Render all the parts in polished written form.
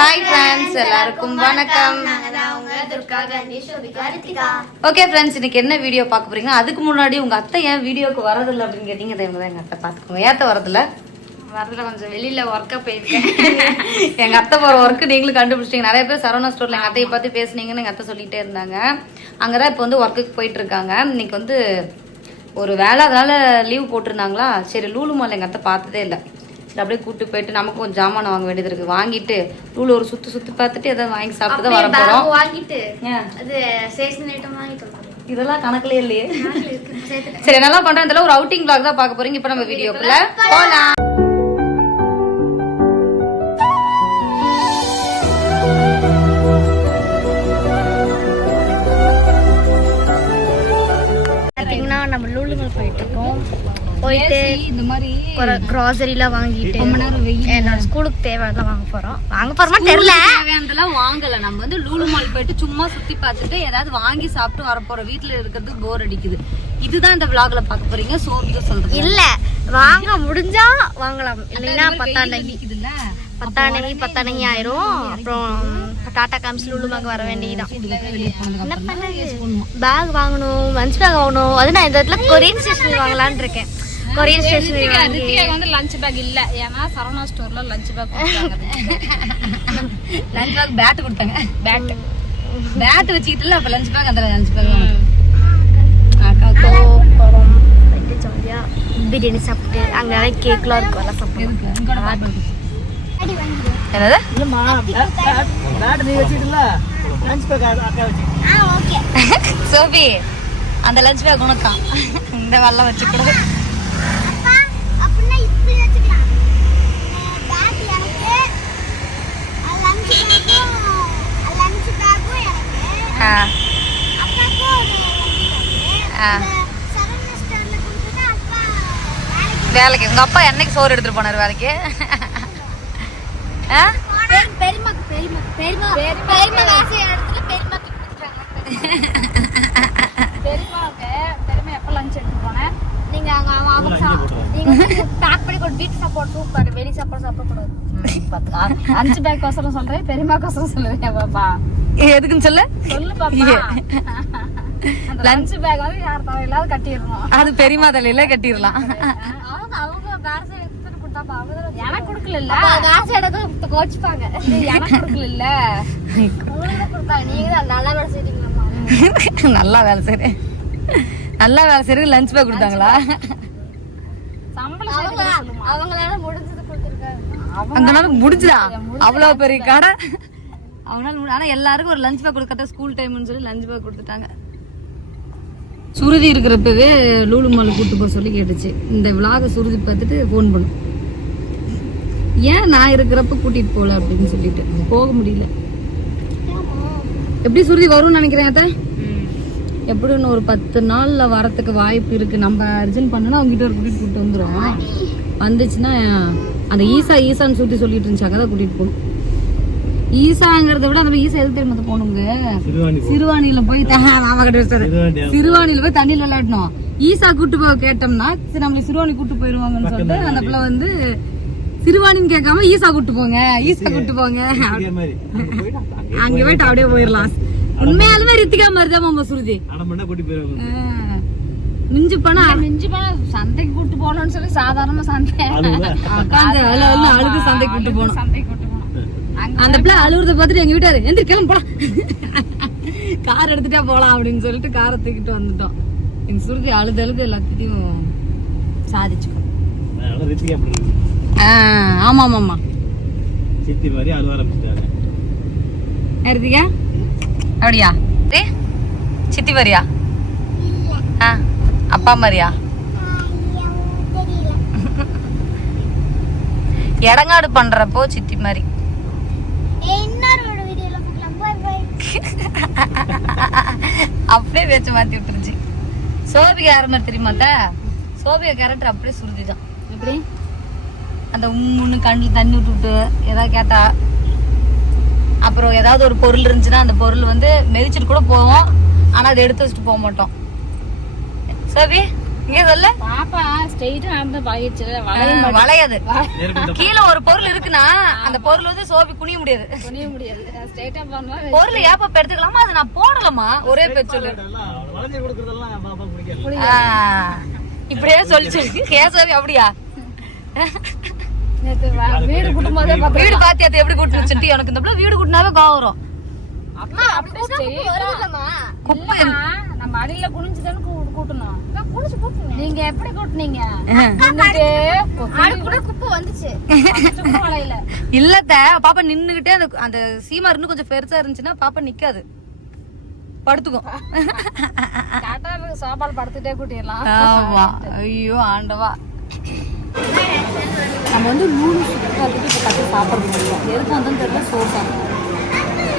Hi friends, எல்லாருக்கும் வணக்கம். Okay friends, இன்னைக்கு என்ன வீடியோ பார்க்க போறீங்க? அதுக்கு முன்னாடி உங்க அத்தை ஏன் வீடியோக்கு வரதில்லை அப்படின்னு கேட்டீங்க. அதே மாதிரி எங்க அத்தை பார்த்துக்கோங்க. ஏத்த வரதில்ல கொஞ்சம் வெளியில ஒர்க்கா போயிருக்கேன். எங்க அத்தை போற ஒர்க்கு நீங்களும் கண்டுபிடிச்சிட்டீங்க. நிறைய பேர் சரவணா ஸ்டோர்ல எங்க அத்தையை பார்த்து பேசுனீங்கன்னு எங்க அத்தை சொல்லிட்டே இருந்தாங்க. அங்கதான் இப்போ வந்து ஒர்க்குக்கு போயிட்டு இருக்காங்க. இன்னைக்கு வந்து ஒரு வேலை, அதனால லீவ் போட்டிருந்தாங்களா. சரி, லூலு மால் எங்க அத்தை பார்த்ததே இல்லை. சரி, அப்படியே கூப்பிட்டு போயிட்டு நமக்கு கொஞ்சம் ஜாமான் வாங்க வேண்டியது இருக்கு. வாங்கிட்டு லூலு ஒரு சுத்தி பார்த்துட்டு ஏதாவது வாங்கி சாப்பிட்டு தான் வர போறோம். வாங்கிட்டு அது ஸ்டேஷனரி ஐட்டம் வாங்கிட்டு இதெல்லாம் கணக்குல இல்லையே. சரி, என்னெல்லாம் பண்றதுல ஒரு அவுட்டிங் vlog தான் பார்க்க போறீங்க. இப்ப நம்ம வீடியோக்குள்ள போலாம். நம்ம லூலு மால் போயிட்டு இருக்கோம். போயிட்டு இந்த மாதிரி ஒரு கிராசரிலாம் வாங்கிட்டு என்னோட ஸ்கூலுக்கு தேவையான வாங்க போறோமா தெரியல. தேவையானதெல்லாம் வாங்கல. நம்ம வந்து லூலு மால் போயிட்டு சும்மா சுத்தி பார்த்துட்டு ஏதாவது வாங்கி சாப்பிட்டு வர போறோம். வீட்டுல இருக்கிறதுக்கு போர் அடிக்குது. இதுதான் இந்த vlogல பார்க்க போறீங்க. சோறு சொல்றது இல்ல, வாங்க முடிஞ்சா வாங்கலாம், இல்லைன்னா பத்தாண்டகி ஆயிரும். அப்புறம் டாடா காம்ஸ் லூலுமாக்கு வர வேண்டியதான். என்ன பண்ணது, பேக் வாங்கணும், லஞ்ச் பேக் வாங்கணும். அது நான் இந்த இடத்துல கொரியன் ஸ்டேஷனரி வாங்கலான்னு இருக்கேன். கொரியன் ஸ்டேஷனரி வந்து லஞ்ச் பேக் இல்ல, ஏன்னா சரவணா ஸ்டோர்ல lunch bag lunch bag pad கொடுத்தாங்க. பேட் வச்சுக்கிட்டு அப்ப லஞ்ச் பேக் அந்த லஞ்ச் பேக் ஜாலியா பிரியாணி சாப்பிட்டு அங்க கேக்லாம் இருக்கும், எல்லாம் சாப்பிடுவோம். என்னது சோபி, அந்த லஞ்ச் பேக் உனக்கா? இந்த வெள்ளம் வச்சுக்கூட வேலைக்கு உங்க அப்பா என்னைக்கு சோறு எடுத்துட்டு போனாரு வேலைக்கு? எதுக்குன்னு சொல்லு லஞ்ச் பேக் வந்து யார் தலையில கட்டிடணும். அது பெரியமா தலையில கட்டிடலாம். எனக்கு கொடுக்கல, காசு எடுத்து கோச்சுப்பாங்க. எனக்கு கொடுக்கல, நீங்க நல்லா வேலை செய்றீங்க. நல்லா வேலை செய்றேன், நல்லா வேலை செய்யறது லஞ்ச் பேக் கொடுத்தாங்களா? அவங்களால முடிஞ்சது கொடுத்துருக்காங்க. அங்கனால முடிஞ்சுதா? அவ்வளவு பெரிய கடை அவனால. ஆனா எல்லாருக்கும் ஒரு லஞ்ச் பேக் கொடுக்கட்ட ஸ்கூல் டைம்னு சொல்லி லஞ்ச் பேக் கொடுத்துட்டாங்க. சுருதி இருக்கிறப்பவே லூலு மால் கூட்டு போக சொல்லி கேட்டுச்சு. இந்த விலாக சுருதி பார்த்துட்டு ஃபோன் பண்ணும், ஏன் நான் இருக்கிறப்ப கூட்டிட்டு போகல அப்படின்னு சொல்லிட்டு. போக முடியல. எப்படி சுருதி வரும்னு நினைக்கிறேன் அத்தை. எப்படி இன்னும் ஒரு 10 நாள்ல வரத்துக்கு வாய்ப்பு இருக்கு. நம்ம அர்ஜென்ட் பண்ணனா அவங்க கிட்ட ஒரு கூட்டிட்டு வந்துடும். வந்துச்சுன்னா அந்த ஈசான்னு சுருதி சொல்லிட்டு இருந்துச்சு, அங்கதான் கூட்டிட்டு போகணும். ஈசாங்கிறத விட அந்த ஈசா எது தெரியுமா போகணுங்க? சிறுவாணியில போய் மாமா கிட்ட சிறுவாணியில போய் தண்ணியில விளையாடணும். ஈசா கூட்டு போக கேட்டோம்னா சரி நம்மள சிறுவாணி கூட்டு போயிருவாங்கன்னு சொல்லிட்டு அந்த பிள்ளை வந்து சிறுவாணின்னு கேட்காம ஈசா கூட்டு போங்க, ஈசா கூட்டு போங்க. அங்க போயிட்டு அப்படியே போயிடலாம். உண்மையாலுமே ரித்திகா மாதிரிதான் மாமா சுருதி. மிஞ்சு போனா சந்தைக்கு கூட்டு போகணும்னு சொல்லி சாதாரணமா சந்தை அழுது சந்தைக்கு கூட்டு போகணும். அந்த பிள்ளை அழுகுறத பார்த்துட்டு எங்க வீட்டாரு எந்த கிளம்ப போலாம், கார் எடுத்துட்டா போலாம் அப்படின்னு சொல்லிட்டு காரை தூக்கிட்டு வந்துட்டோம். எங்க சுருதி அழுது எல்லாத்தையும் சாதிச்சுக்கோ. ஆமா ஆமா சித்தி மாதிரி அழுவ ஆரம்பிச்சிட்டாங்க. ரித்திகா அப்படியா? சித்தி மாதிரியா? அப்பா மாதிரியா? இடங்காடு பண்றப்போ சித்தி மாதிரி. அப்படியே பேச்ச மாத்தி விட்டுருச்சு. சோபிகா யார் மாதிரி தெரியுமா? சோபிகா கேரக்டர் அப்படியே சுருதிதான். எப்படி அந்த உம்முன்னு கண்ணில் தண்ணி விட்டுவிட்டு ஏதாவது கேட்டா, அப்புறம் ஏதாவது ஒரு பொருள் இருந்துச்சுன்னா அந்த பொருள் வந்து மெதிச்சுட்டு கூட போவோம், ஆனா அதை எடுத்து வச்சுட்டு போக மாட்டோம். சோபி இங்க சொல்ல பாப்பா ஸ்ட்ரெயிட்டா நடந்து பாயிடுச்சு வளையாது. கீழே ஒரு பொருள் இருக்குன்னா அந்த பொருள் வந்து சோபி குனிய முடியாது. புரிய முடியாது. ஸ்ட்ரெயிட்டா பண்ணா பொருள் ஏப்பா எடுத்துக்கலாமா, அதை நான் போடலாமா, ஒரே பேச்சு சொல்லு. இப்படியே சொல்லிச்சு கேசவி. அப்படியா வீடு குடும்போதே வீடு பாத்தியா எப்படி கூட்டுச்சு? எனக்கு இந்த வீடு கூட்டினாவே கோவம். குப்பை நம்ம அடியில குனிஞ்சுதானே கூட்டணும். நீங்க எப்படி கூட்டுனீங்க? குப்பை வந்துச்சு இல்லத்த பாப்பா நின்னுகிட்டே அந்த சீமா இன்னும் கொஞ்சம் பெருசா இருந்துச்சுன்னா பாப்பா நிக்காது, படுத்துக்கும். சாப்பாடு படுத்துட்டே கூட்டிடலாம். ஆமா. ஐயோ ஆண்டவா. நம்ம வந்து நூறு சுத்தி கட்டி சாப்பிட முடியும். எதுக்கு வந்தோன்னு தெரியல. சோசா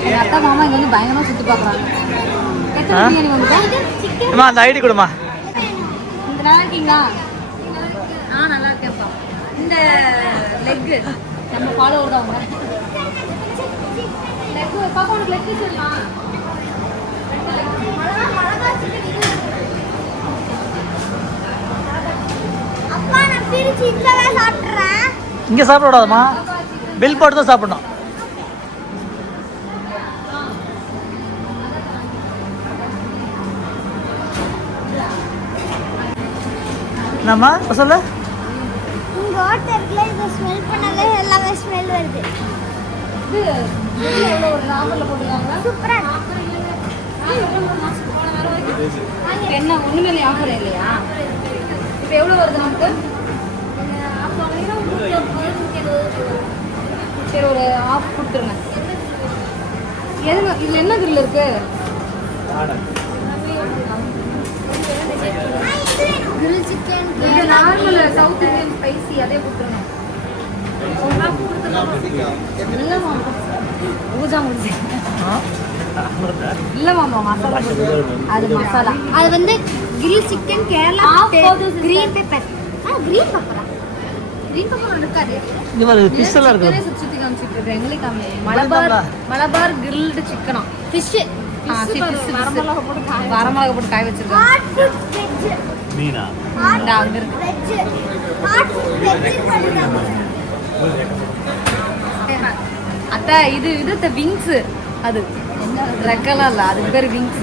எங்க அத்தா மாமா இங்க வந்து பயங்கரமா சுத்தி பாக்குறாங்க. எத்தனை பிரியாணி வந்து அந்த ஐடி கொடுமா. இந்த நல்லா இருக்கீங்களா? நல்லா இருக்கேன்ப்பா. இந்த லெக் நம்ம ஃபாலோவர் தான். அவங்க லெக் பாப்பா உனக்கு லெக் சொல்லலாம். இங்க சாப்பிட கூடாதுமா, பில் போட்டு தான் சாப்பிடணும். என்னம்மா சொல்லு. உங்க ஹோட்டல்ல இத ஸ்மெல் பண்ணாலே எல்லாமே ஸ்மெல் வருது. இது எவ்வளவு ஒரு நாவல்ல போடுறாங்க. சூப்பரா என்ன ஒண்ணுமே ஆஃபர் இல்லையா? இப்போ எவ்வளவு வருது நமக்கு? சரி ஒரு ஆஃப் கொடுத்துருங்க. எதுங்க இதுல என்ன கிரில் இருக்கு? கிரில் சிக்கன் இது நார்மல் சவுத் இந்தியன் ஸ்பைசி அதே கொடுத்துருங்க. இல்ல மாமா பூஜா முடிச்சு இல்ல மாமா மசாலா அது மசாலா அது வந்து grill chicken Kerala green pepper. Green பெப்பரா? கிரீன் பெப்பர் இருக்காது. இந்த மாதிரி ஃபிஷ் எல்லாம் இருக்கு. சுத்தி காமிச்சிட்டு இருக்கேன். எங்களுக்கு மலபார் கிரில்டு சிக்கனா ஃபிஷ் வரமிளகா போட்டு காய வச்சிருக்கேன். மீனா அங்க இருக்கு. அத்தா இது விங்ஸ். அது ரெக்கலாம் இல்ல, அதுக்கு பேரு விங்ஸ்.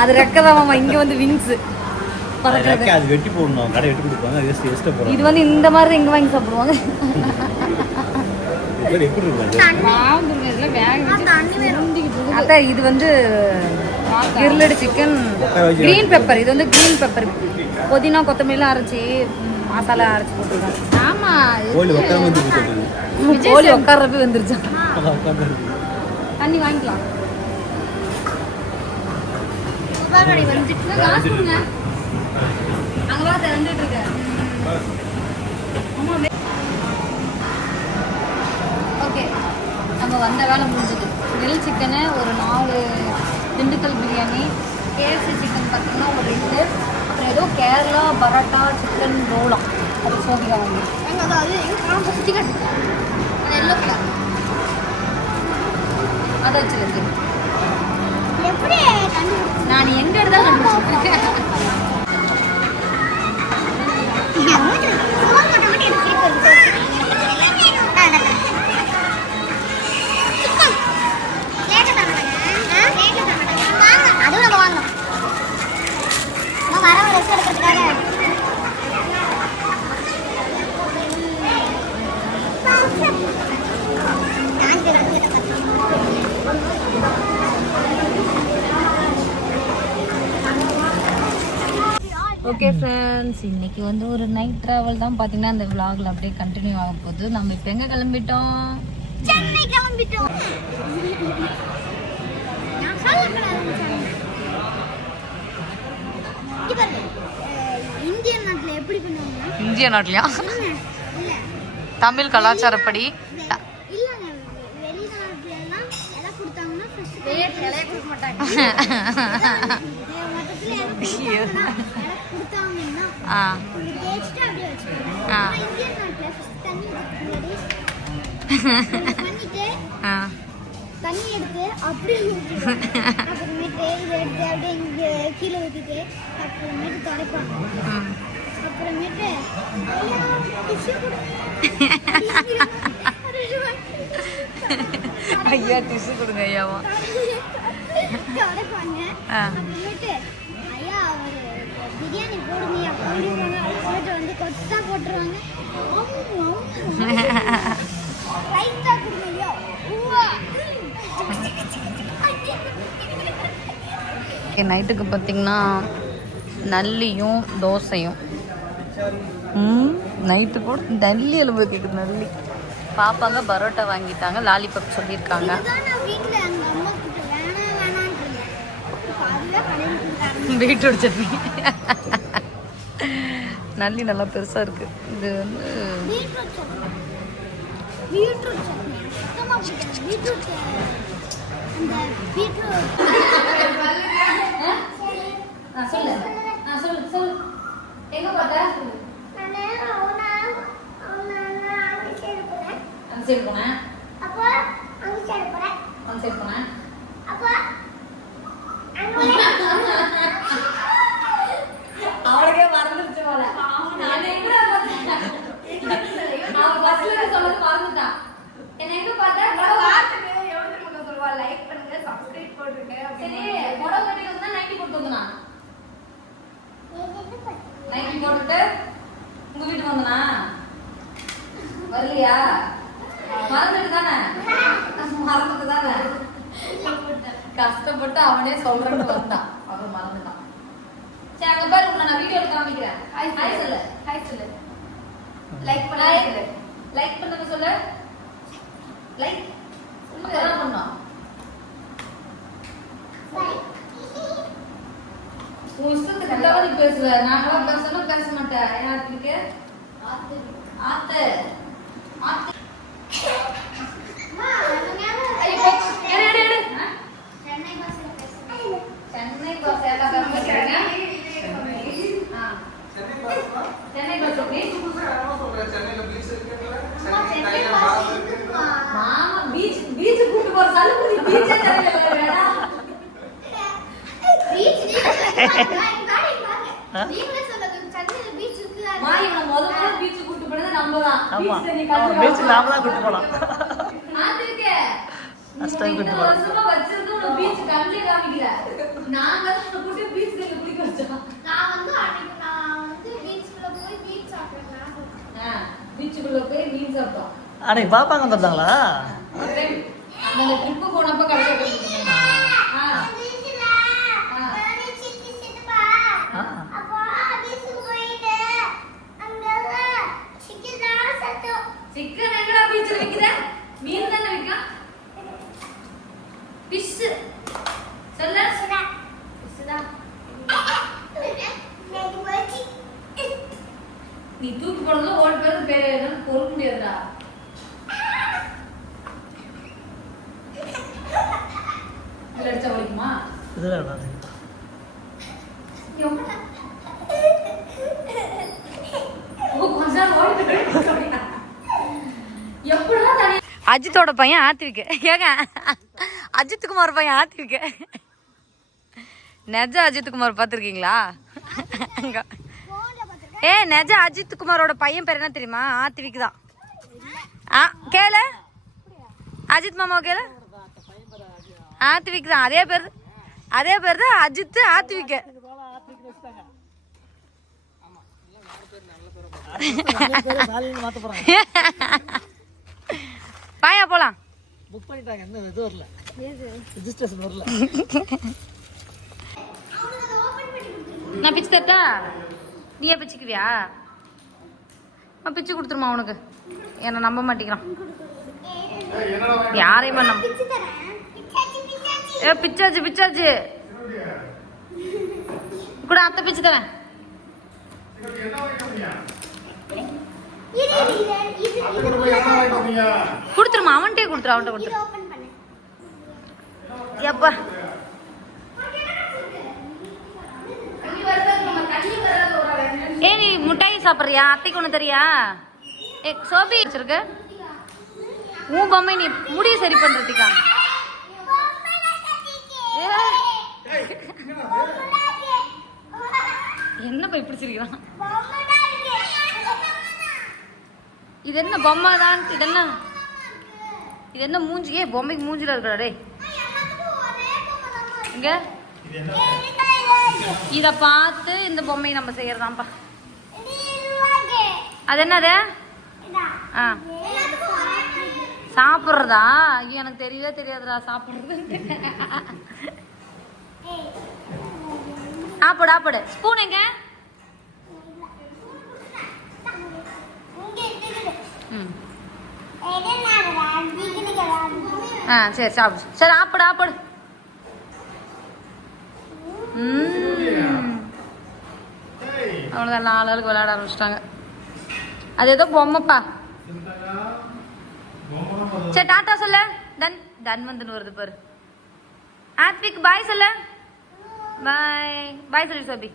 அது ரெக்கதான் மாமா. இங்க வந்து விங்ஸ் பறக்கிறது. அது வெட்டி போடணும், கடை வெட்டி கொடுப்பாங்க. இது வந்து இந்த மாதிரி இங்க வாங்கி சாப்பிடுவாங்க. அத்தா இது வந்து கிரில்லடு சிக்கன் கிரீன் பெப்பர். இது வந்து கிரீன் பெப்பர். புதினா கொத்தமல்லாம் அரைச்சி மசாலா அரைச்சி போட்டுருக்கோம். ஆமா கோழி உட்கார்றப்ப வந்துருச்சு. தண்ணி வாங்கிக்கலாம். ஓகே நம்ம வந்த வேலை முடிஞ்சது. கிரில் சிக்கனு ஒரு 4, திண்டுக்கல் பிரியாணி, கேஎஃப்சி சிக்கன் பார்த்தீங்கன்னா ஒரு 2, அப்புறம் ஏதோ கேரளா பரோட்டா சிக்கன் ரோலாம் அது சோபிகா வாங்கி சிக்கன் எல்லோ கலர் அதை வச்சுருக்கு. நான் எங்க எடுத்தா கண்டுபிடிச்சிருக்கேன். ஓகே ஃப்ரெண்ட்ஸ், இன்னைக்கு வந்து ஒரு நைட் ட்ராவல் தான். பார்த்தீங்கன்னா இந்த விலாகில் அப்படியே கண்டினியூ ஆக போகுது. நம்ம இப்போ எங்கே கிளம்பிட்டோம்? சென்னை கிளம்பிட்டோம். இந்திய நாட்டில் எப்படி பண்ணுவாங்க? இந்திய நாட்டிலையா? தமிழ் கலாச்சாரப்படி தண்ணி எடுத்து அப்படியே போட்டுட்டு இதை எடுத்து அப்படியே இங்கே கீழே ஊற்றிட்டு அப்புறமேட்டு துடைப்பாங்க. அப்புறமேட்டு ஐயா டிஷ்யூ கொடுங்க ஐயாவா. துடைப்பாங்க. அப்புறமேட்டு ஐயா ஒரு பிரியாணி போடுங்கய்யா போடுவாங்க. அப்புறமேட்டு வந்து கொத்தா போட்டுருவாங்க. ரைத்தா கொடுங்க ஐயா. நைட்டுக்கு பார்த்தீங்கன்னா நல்லியும் தோசையும். நைட்டு கூட நல்லி எலும்பு கேட்குது. நல்லி பாப்பாங்க பரோட்டா வாங்கிட்டாங்க. லாலிபப் சொல்லியிருக்காங்க. பீட்ரூட் சட்னி நல்லி நல்லா பெருசாக இருக்கு. இது வந்து சொல்லு சொல்லு சொல்லு. எங்க பார்த்த அந்த சைடு போனேன். அந்த சைடு போனேன். அவளுக்கே மறந்துருச்சு போல. அவன் பஸ்ல சொல்றது மறந்துட்டான். என்ன எங்க பார்த்தா சொல்லுவா லைக் பண்ணுங்க சப்ஸ்கிரைப் போட்டுருங்க. சரி புடவை கட்டிட்டு வந்தா நைட்டி போட்டு வந்தனா நைட்டி போட்டுட்டு உங்க வீட்டுக்கு வந்தனா வரலையா? மறந்துட்டு தானே மறந்துட்டு தானே கஷ்டப்பட்டு அவனே சொல்றேன்னு வந்தான். அப்புறம் மறந்துட்டான். சரி அங்க பாரு உங்களை நான் வீடியோல காமிக்கிறேன். ஹாய் சொல்லு. ஹாய் சொல்லு. லைக் பண்ண சொல்லு. லைக் பண்ணுங்க சொல்லு. லைக் என்ன பண்ணோம்? உன் இஷ்டத்துக்கு தவறி பேசுவ. நாங்களாம் பேசணும் பேச மாட்டேன். யாருக்கு ஆத்து ஆத்து ஆத்து சென்னை பஸ் எல்லாம் பேசுறீங்க. சென்னை பஸ் மாமா பீச் பீச் கூட்டு போற சலுபுரி பீச்சே தெரியல வேடா. பீச் நீங்களே சொல்லுங்க சென்னையில பீச் இருக்கு. மாய் இவன முதல்ல பீச் கூட்டு போனது நம்ம தான். பீச் தண்ணி கட்டு பீச் நாம தான் கூட்டி போலாம். ஆத்திருக்கே அஸ்டாய் கூட்டி போலாம். வருஷமா வச்சிருந்து ஒரு பீச் கண்ணே காமிக்கல. நாங்க தான் கூட்டி பீச் தண்ணி குளிக்க வச்சோம். நான் வந்து பீச்சுக்குள்ள போய் பீச் சாப்பிட்டேன். பீச்சுக்குள்ள போய் மீன் சாப்பிட்டோம். அன்னைக்கு பாப்பாங்க வந்துட்டாங்களா? நாங்க ட்ரிப்பு போனப்ப கடைக்கு போயிருந்தோம். சிக்கன் எங்கடா பீச்ல விக்குற? மீன் தானே விக்கா? ஃபிஷ் சொல்ல ஃபிஷ் தான். நீ தூக்கி போடுறதுல ஓடி பேர் பேர் பொறுக்க முடியாதுடா. இதுல அடிச்சா வலிக்குமா? இதுல விடாது. அஜித்தோட பையன் ஆத்திருக்க. ஏங்க அஜித் குமார் பையன் ஆத்திருக்க. நெஜ அஜித் குமார் பார்த்துருக்கீங்களா? நெஜ அஜித் குமாரோட பையன் பேர் என்ன தெரியுமா? ஆத்திவிக்கு தான். கேளு அஜித் மாமா கேளு. ஆத்திவிக்கு தான். அதே பேர் தான் அஜித் ஆத்திவிக்க. பாயா போலாம். புக் பண்ணிட்டாங்க. என்ன இது வரல. ரெஜிஸ்ட்ரேஷன் வரல. நான் பிச்சு தட்டா? நீயே பிச்சுக்குவியா? நான் பிச்சு கொடுத்துருமா உனக்கு. என்ன நம்ப மாட்டேங்கிறான். யாரையுமா நம்ப. பிச்சாச்சு பிச்சாச்சு கூட அத்தை பிச்சு தரேன். கொடுத்துருமா அவன்கிட்டே கொடுத்துரு. அவன்கிட்ட கொடுத்துரு. எப்பா நீ முட்டாய் சாப்பிட்றியா? அத்தைக்கு ஒன்று தெரியா? சோபி வச்சிருக்க உன் பொம்மை நீ முடிய சரி பண்றதுக்கா? வச்சிருக்கான். இது என்ன பொம்மை தான்? இது என்ன மூஞ்சி? பொம்மைக்கு மூஞ்சில இருக்கா டே? இங்க இத பார்த்து இந்த பொம்மையை நம்ம செய்யறதாம்பா. அது என்னது? சாப்பிடுறதா? ஐயோ எனக்கு தெரியவே தெரியாதுடா சாப்பிடுறது. ஆப்படு ஸ்பூன் எங்க? சரி சாப்பிடு. சரி ஆப்படு. அவ்வளோதான், 4 ஆளுக்கு விளையாட ஆரம்பிச்சிட்டாங்க. அது ஏதோ பொம்மைப்பா. சரி டாட்டா சொல்லு. டன் வந்துன்னு வருது பாரு. ஆத்விக் பாய் சொல்லு. பாய் சொல்லு சோபி.